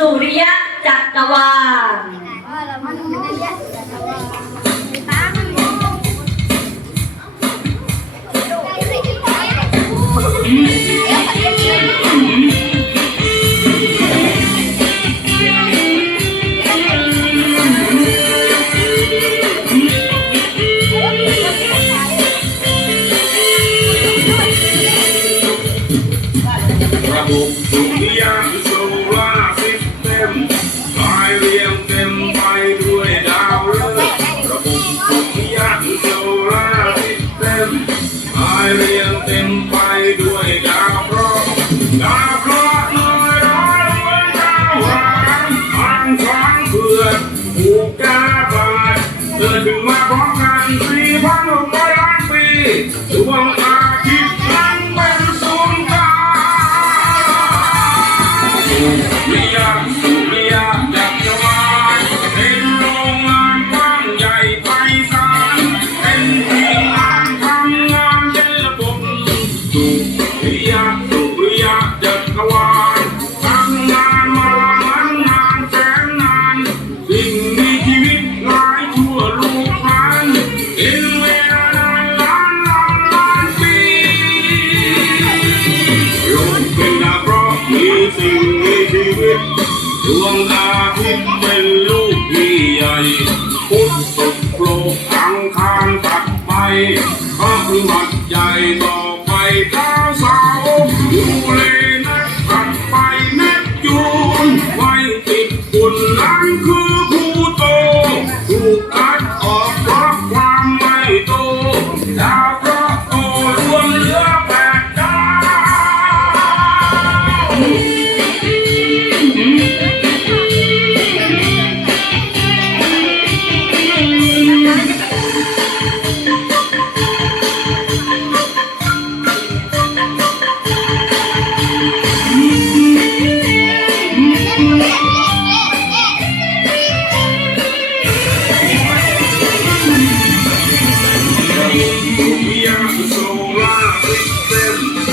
สุริยะจักรวาลพระบุตรสุริยะ มลายเรียงเต็มไปด้วยดาวฤกษ์ระบบสุริยะโซลาราซิเต็มลายเรียงเต็มไปด้วยดาวเคราะห์ดาวเคราะห์ลอยลอยอนดาวหางทางขวางเพื่อกผูกกาบาดเกิดขึ้นมาพร้อมกันสี่พันหกร้อยล้านปีดวงอาทิตย์ คางตัดไปก็คือวัดใหญ่ต่อไปท้าสาวผู้เล่ for so long.